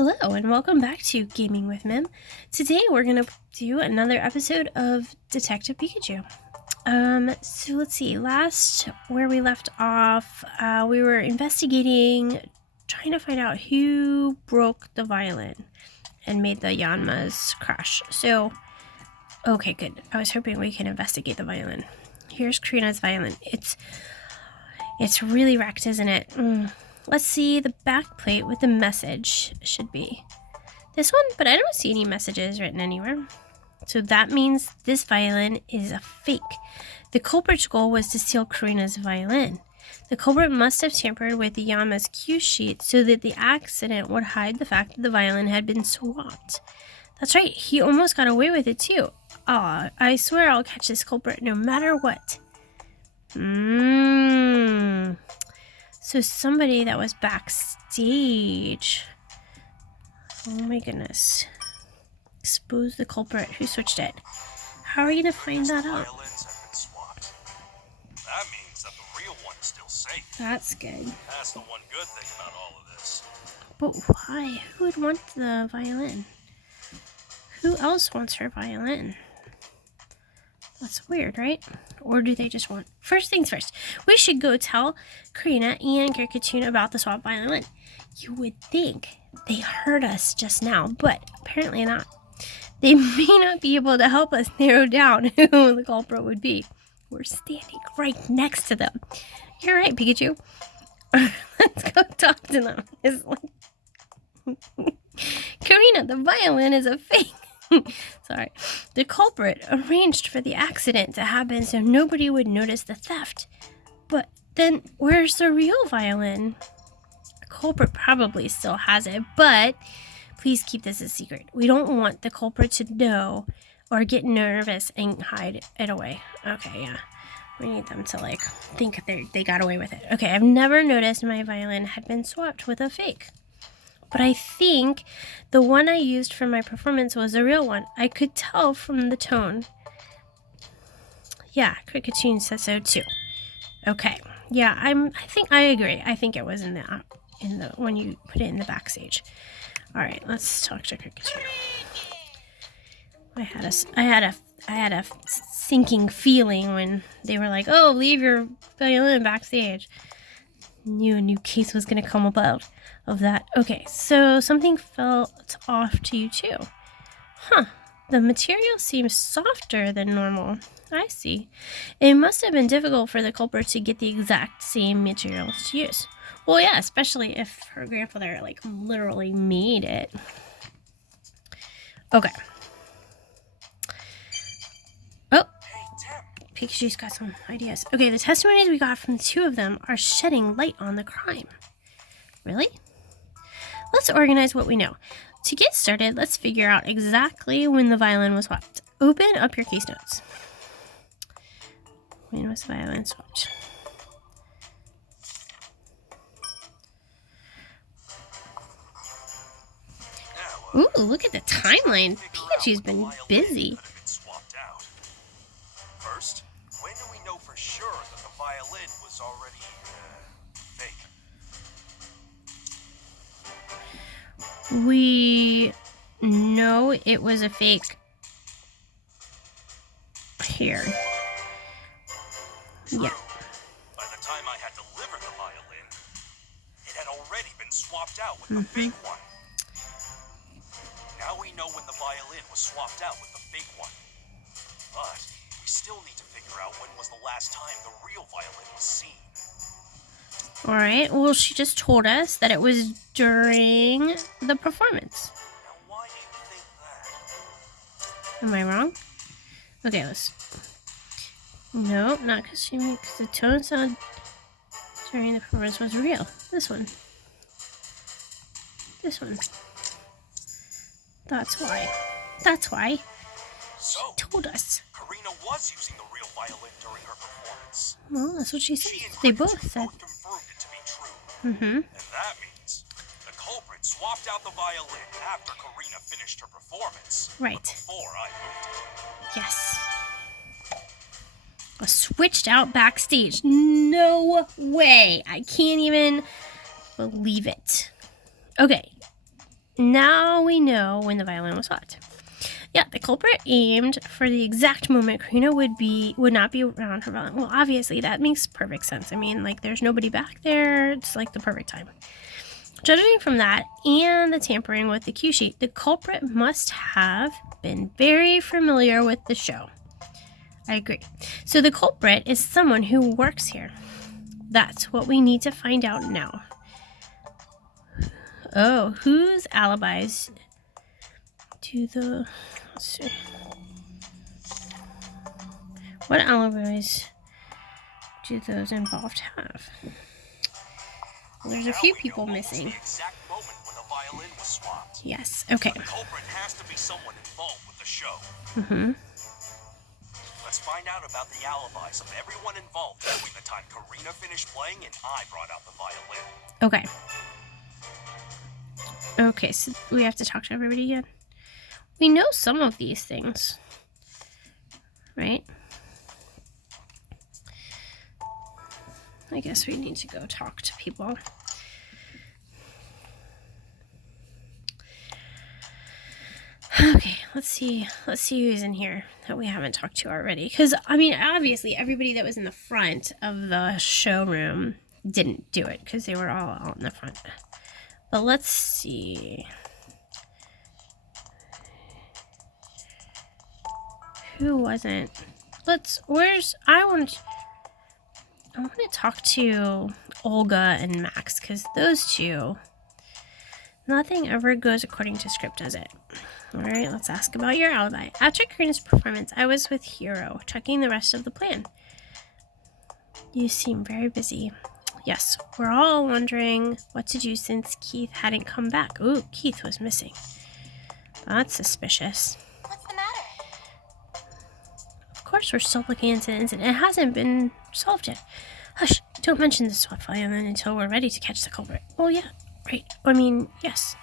Hello and welcome back to Gaming with Mim. Today we're going to do another episode of Detective Pikachu. So let's see, last where we left off, we were investigating, trying to find out who broke the violin and made the Yanmas crash. So, okay, good. I was hoping we can investigate the violin. Here's Karina's violin. It's really wrecked, isn't it? Let's see, the back plate with the message should be this one, but I don't see any messages written anywhere. So that means this violin is a fake. The culprit's goal was to steal Karina's violin. The culprit must have tampered with the Yama's cue sheet so that the accident would hide the fact that the violin had been swapped. That's right, he almost got away with it too. Aw, I swear I'll catch this culprit no matter what. So somebody that was backstage. Oh my goodness. Expose the culprit. Who switched it? How are you going to find that out? That means that the real one is still safe. That's good. That's the one good thing about all of this. But why? Who would want the violin? Who else wants her violin? That's weird, right? Or do they just want... First things first, we should go tell Karina and Pikachu about the swap violin. You would think they heard us just now, but apparently not. They may not be able to help us narrow down who the culprit would be. We're standing right next to them. You're right, Pikachu. Let's go talk to them. It's like... Karina, the violin is a fake. Sorry. The culprit arranged for the accident to happen so nobody would notice the theft. But then where's the real violin? The culprit probably still has it, but please keep this a secret. We don't want the culprit to know or get nervous and hide it away. Okay, yeah. We need them to think they got away with it. Okay, I've never noticed my violin had been swapped with a fake. But I think the one I used for my performance was a real one. I could tell from the tone. Yeah, Pikachu says so too. Okay. Yeah, I think I agree. I think it was in the when you put it in the backstage. All right, let's talk to Pikachu. I had a sinking feeling when they were like, "Oh, leave your violin backstage." Knew a new case was going to come about of that. Okay, so something felt off to you too. Huh, the material seems softer than normal. I see. It must have been difficult for the culprit to get the exact same materials to use. Well, yeah, especially if her grandfather, literally made it. Okay. Oh. Pikachu's got some ideas. Okay, the testimonies we got from the two of them are shedding light on the crime. Really? Let's organize what we know. To get started, let's figure out exactly when the violin was swapped. Open up your case notes. When was the violin swapped? Ooh, look at the timeline. Pikachu's been busy. First, when do we know for sure that the violin was already fake? We know it was a fake here. True. Yeah. By the time I had delivered the violin, it had already been swapped out with the fake one. Now we know when the violin was swapped out with the fake one. But we still need to figure out when was the last time the real violin was seen. Alright, well, she just told us that it was during the performance. Now why do you think that? Am I wrong? Okay, let's... No, not because the tone sound during the performance was real. This one. This one. That's why. That's why. So, she told us. Karina was using the real violin during her performance. Well, that's what she said. She and They Pikachu both said. both confirmed it to be true. And that means the culprit swapped out the violin after Karina finished her performance. Right. But before I moved it. Yes. Was switched out backstage. No way. I can't even believe it. Okay. Now we know when the violin was swapped. Yeah, the culprit aimed for the exact moment Karina would not be around her violin. Well, obviously, that makes perfect sense. I mean, like, there's nobody back there. It's like the perfect time. Judging from that and the tampering with the cue sheet, the culprit must have been very familiar with the show. I agree. So the culprit is someone who works here. That's what we need to find out now. Oh, whose alibis do the... Let's see. What alibis do those involved have? Well, there's a few people missing. The exact moment when the violin was swapped. Yes, okay. The culprit has to be someone involved with the show. Mm-hmm. Let's find out about the alibis of everyone involved between the time Karina finished playing and I brought out the violin. Okay. Okay, so we have to talk to everybody again. We know some of these things, right? I guess we need to go talk to people. Okay, let's see who's in here that we haven't talked to already. Because, I mean, obviously, everybody that was in the front of the showroom didn't do it because they were all out in the front. But let's see. Who wasn't? I want to talk to Olga and Max, because those two, nothing ever goes according to script, does it? Alright, let's ask about your alibi. After Karina's performance, I was with Hero, checking the rest of the plan. You seem very busy. Yes, we're all wondering what to do since Keith hadn't come back. Ooh, Keith was missing. That's suspicious. What's the matter? Of course, we're still looking into the incident. It hasn't been solved yet. Hush, don't mention the swap violin until we're ready to catch the culprit. Well, yeah, right. I mean, yes.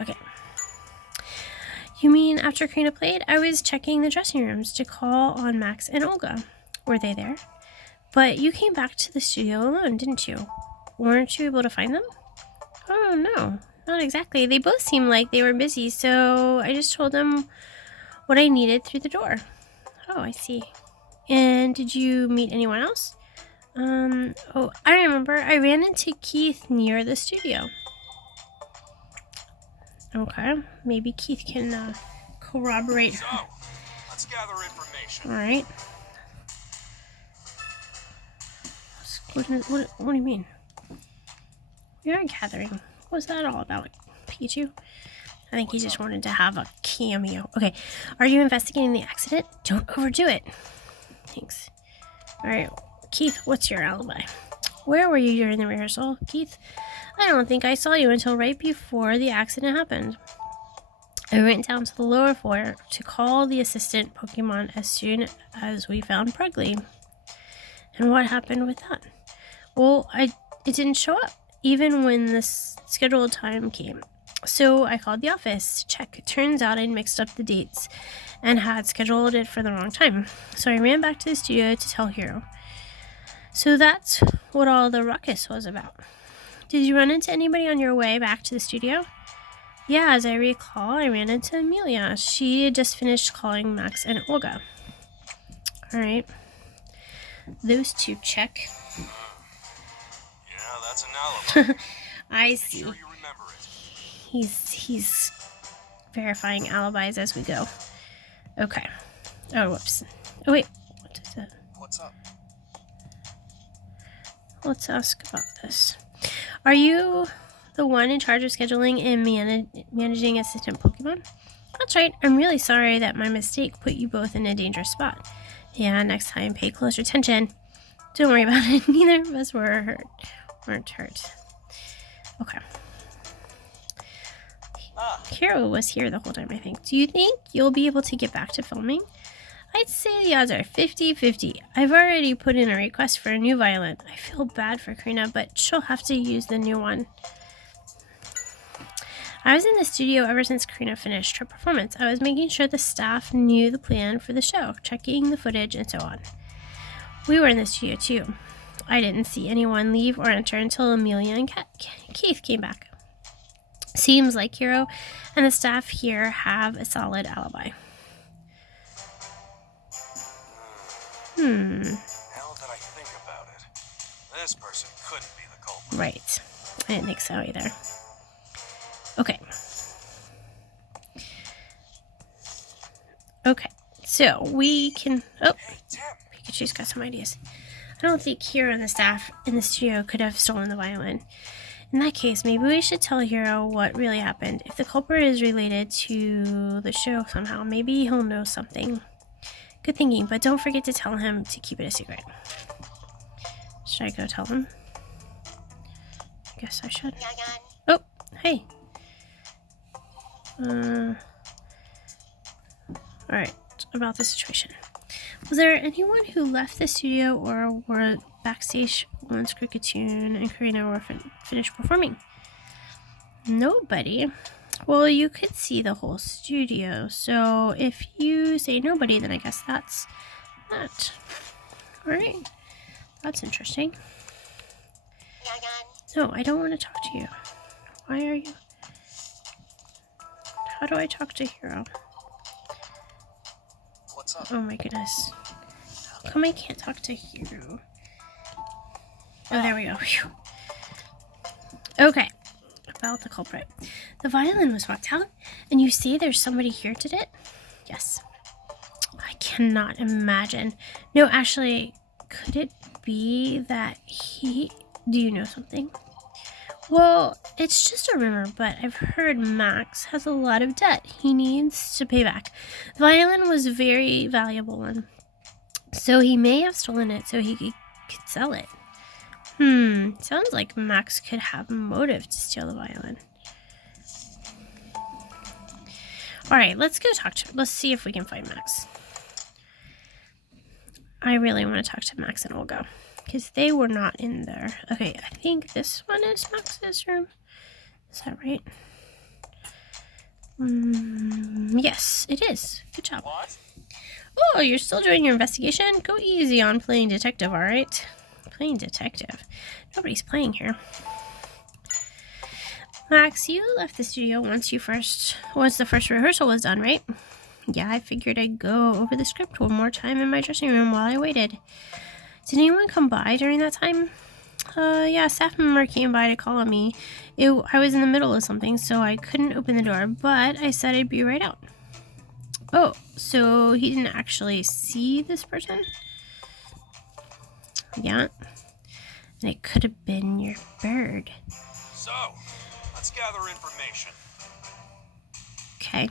Okay. You mean after Karina played, I was checking the dressing rooms to call on Max and Olga. Were they there? But you came back to the studio alone, didn't you? Weren't you able to find them? Oh, no, not exactly. They both seemed like they were busy, so I just told them what I needed through the door. Oh, I see. And did you meet anyone else? Oh, I remember. I ran into Keith near the studio. Okay, maybe Keith can corroborate. So, let's gather information. All right. What do you mean? We are gathering. What was that all about? Pikachu? I think he just wanted to have a cameo. Okay, are you investigating the accident? Don't overdo it. Thanks. All right, Keith, what's your alibi? Where were you during the rehearsal, Keith? I don't think I saw you until right before the accident happened. I went down to the lower floor to call the assistant Pokemon as soon as we found Pugly. And what happened with that? Well, it didn't show up, even when the scheduled time came. So I called the office to check. It turns out I'd mixed up the dates and had scheduled it for the wrong time. So I ran back to the studio to tell Hero. So that's what all the ruckus was about. Did you run into anybody on your way back to the studio? Yeah, as I recall, I ran into Amelia. She had just finished calling Max and Olga. Alright. Those two check. Yeah, that's an alibi. I see. Sure you remember it. He's verifying alibis as we go. Okay. Oh, whoops. Oh, wait. What is that? What's up? Let's ask about this. Are you the one in charge of scheduling and managing assistant Pokemon? That's right. I'm really sorry that my mistake put you both in a dangerous spot. Yeah, next time pay closer attention. Don't worry about it. Neither of us weren't hurt. Okay. Hero was here the whole time, I think. Do you think you'll be able to get back to filming? I'd say the odds are 50-50. I've already put in a request for a new violin. I feel bad for Karina, but she'll have to use the new one. I was in the studio ever since Karina finished her performance. I was making sure the staff knew the plan for the show, checking the footage, and so on. We were in the studio too. I didn't see anyone leave or enter until Amelia and Keith came back. Seems like Hero and the staff here have a solid alibi. Now that I think about it, this person couldn't be the culprit. Right. I didn't think so either. Okay. Okay. So we can... Oh, Hey, Tim. Pikachu's got some ideas. I don't think Hero and the staff in the studio could have stolen the violin. In that case, maybe we should tell Hero what really happened. If the culprit is related to the show somehow, maybe he'll know something. Good thinking, but don't forget to tell him to keep it a secret. Should I go tell him? I guess I should. Oh, hey. Alright, about the situation. Was there anyone who left the studio or were backstage once Cricketune and Karina were finished performing? Nobody. Well, you could see the whole studio, so if you say nobody, then I guess that's that. Alright, that's interesting. No, I don't want to talk to you. Why are you... How do I talk to Hero? What's up? Oh my goodness. How come I can't talk to Hero? Oh, there we go. Whew. Okay. About the culprit. The violin was swapped out, and you say there's somebody here did it? Yes. I cannot imagine. No, actually, could it be that he... Do you know something? Well, it's just a rumor, but I've heard Max has a lot of debt he needs to pay back. The violin was a very valuable one, so he may have stolen it so he could sell it. Sounds like Max could have motive to steal the violin. Alright, let's go talk to him. Let's see if we can find Max. I really want to talk to Max and Olga, because they were not in there. Okay, I think this one is Max's room. Is that right? Yes, it is. Good job. What? Oh, you're still doing your investigation? Go easy on playing detective, alright? Playing detective? Nobody's playing here. Max, you left the studio once the first rehearsal was done, right? Yeah, I figured I'd go over the script one more time in my dressing room while I waited. Did anyone come by during that time? Yeah, a staff member came by to call on me. I was in the middle of something, so I couldn't open the door, but I said I'd be right out. Oh, so he didn't actually see this person? Yeah. And it could have been your bird. So, let's gather information. Okay.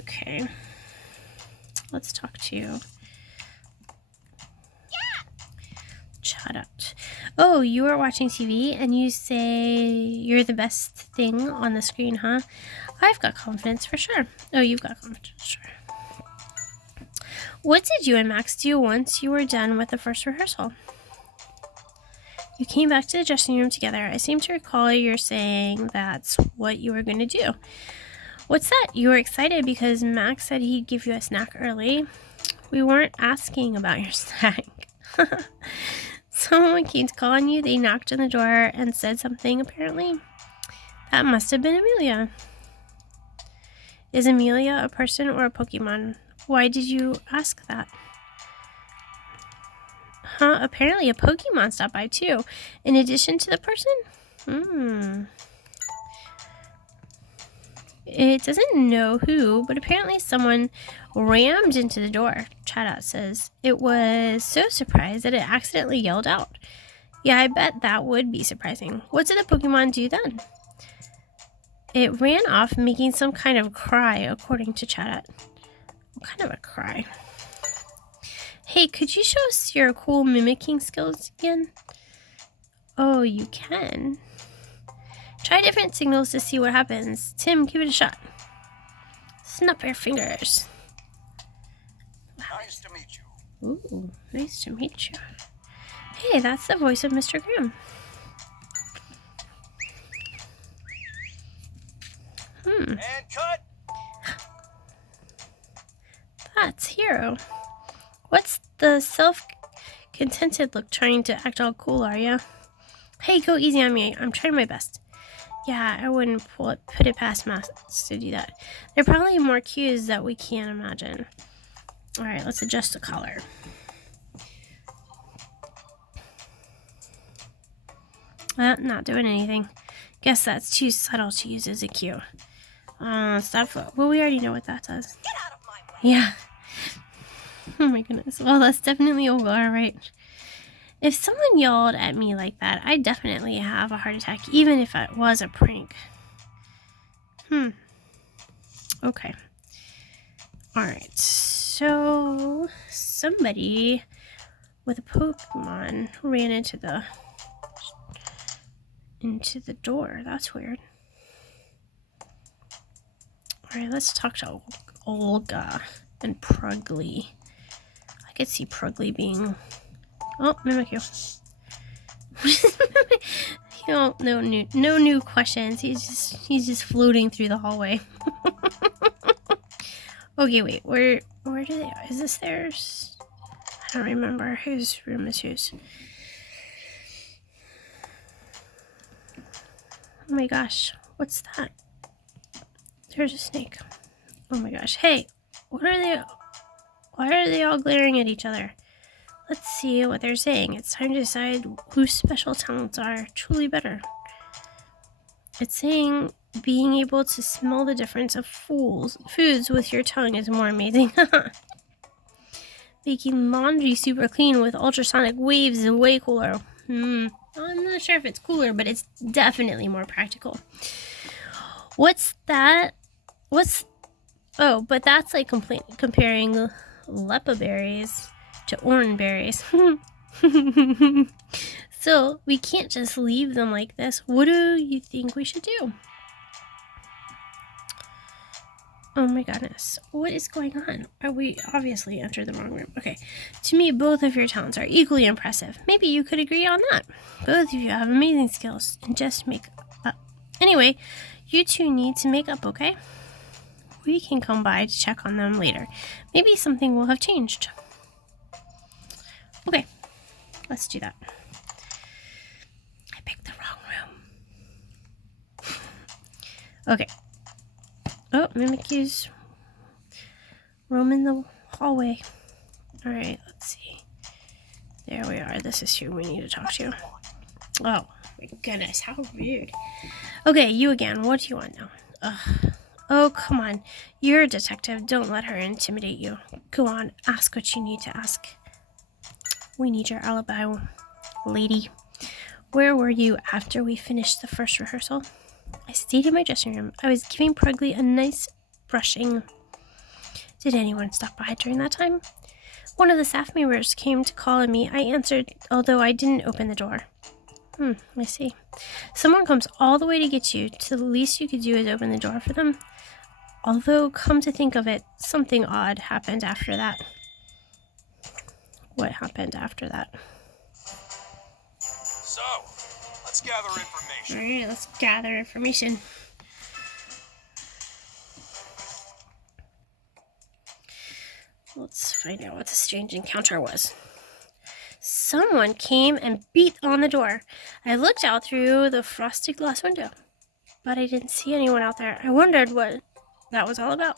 Okay. Let's talk to Chatot. Oh, you are watching TV and you say you're the best thing on the screen, huh? I've got confidence for sure. Oh, you've got confidence, sure. What did you and Max do once you were done with the first rehearsal? You came back to the dressing room together. I seem to recall you're saying that's what you were going to do. What's that? You were excited because Max said he'd give you a snack early. We weren't asking about your snack. Someone came to call on you. They knocked on the door and said something, apparently. That must have been Amelia. Is Amelia a person or a Pokemon? Why did you ask that? Huh, apparently a Pokemon stopped by too, in addition to the person? It doesn't know who, but apparently someone rammed into the door, Chatot says. It was so surprised that it accidentally yelled out. Yeah, I bet that would be surprising. What did the Pokemon do then? It ran off making some kind of cry, according to Chatot. What kind of a cry? Hey, could you show us your cool mimicking skills again? Oh, you can. Try different signals to see what happens. Tim, give it a shot. Snap your fingers. Nice to meet you. Ooh, nice to meet you. Hey, that's the voice of Mr. Graham. And cut! That's Hero. What's the self-contented look trying to act all cool, are ya? Hey, go easy on me. I'm trying my best. Yeah, I wouldn't put it past masks to do that. There are probably more cues that we can't imagine. Alright, let's adjust the color. Not doing anything. Guess that's too subtle to use as a cue. Stop. Well, we already know what that does. Get out of my way. Yeah. Oh my goodness. Well, that's definitely Olga, right? If someone yelled at me like that, I'd definitely have a heart attack, even if it was a prank. Okay. Alright. So, somebody with a Pokemon ran into the door. That's weird. Alright, let's talk to Olga and Pruggly. I could see Pruggly being... Oh, Mimikyu. No new questions. He's just floating through the hallway. Okay, wait. Where do they... Is this theirs? I don't remember whose room is whose. Oh my gosh. What's that? There's a snake. Oh my gosh. Hey, why are they all glaring at each other? Let's see what they're saying. It's time to decide whose special talents are truly better. It's saying being able to smell the difference of foods with your tongue is more amazing. Making laundry super clean with ultrasonic waves is way cooler. I'm not sure if it's cooler, but it's definitely more practical. What's that? Oh, but that's like comparing lepa berries to orange berries. So we can't just leave them like this. What do you think we should do? Oh my goodness. What is going on? Are we obviously entered the wrong room? Okay. To me, both of your talents are equally impressive. Maybe you could agree on that. Both of you have amazing skills and just make up. Anyway, you two need to make up, okay? We can come by to check on them later. Maybe something will have changed. Okay. Let's do that. I picked the wrong room. Okay. Oh, Mimikyu's roaming the hallway. Alright, let's see. There we are. This is who we need to talk to. Oh, my goodness. How rude. Okay, you again. What do you want now? Ugh. Oh, come on. You're a detective. Don't let her intimidate you. Go on. Ask what you need to ask. We need your alibi, lady. Where were you after we finished the first rehearsal? I stayed in my dressing room. I was giving Pruggly a nice brushing. Did anyone stop by during that time? One of the staff members came to call on me. I answered, although I didn't open the door. I see. Someone comes all the way to get you. The least you could do is open the door for them. Although, come to think of it, something odd happened after that. What happened after that? So, let's gather information. Alright, let's gather information. Let's find out what the strange encounter was. Someone came and beat on the door. I looked out through the frosted glass window, but I didn't see anyone out there. I wondered what that was all about.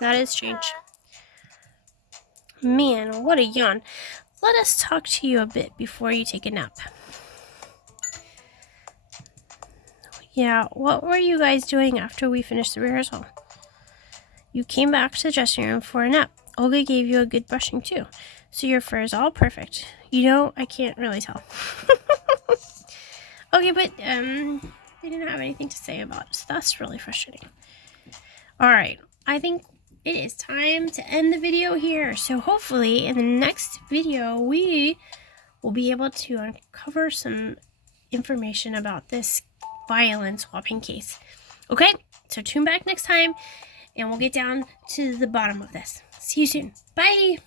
That is strange. Man, what a yawn. Let us talk to you a bit before you take a nap. Yeah, what were you guys doing after we finished the rehearsal? You came back to the dressing room for a nap. Olga gave you a good brushing too, so your fur is all perfect. You know, I can't really tell. Okay, but they didn't have anything to say about it, so that's really frustrating. Alright, I think it is time to end the video here. So hopefully in the next video we will be able to uncover some information about this violin swapping case. Okay, so tune back next time and we'll get down to the bottom of this. See you soon. Bye!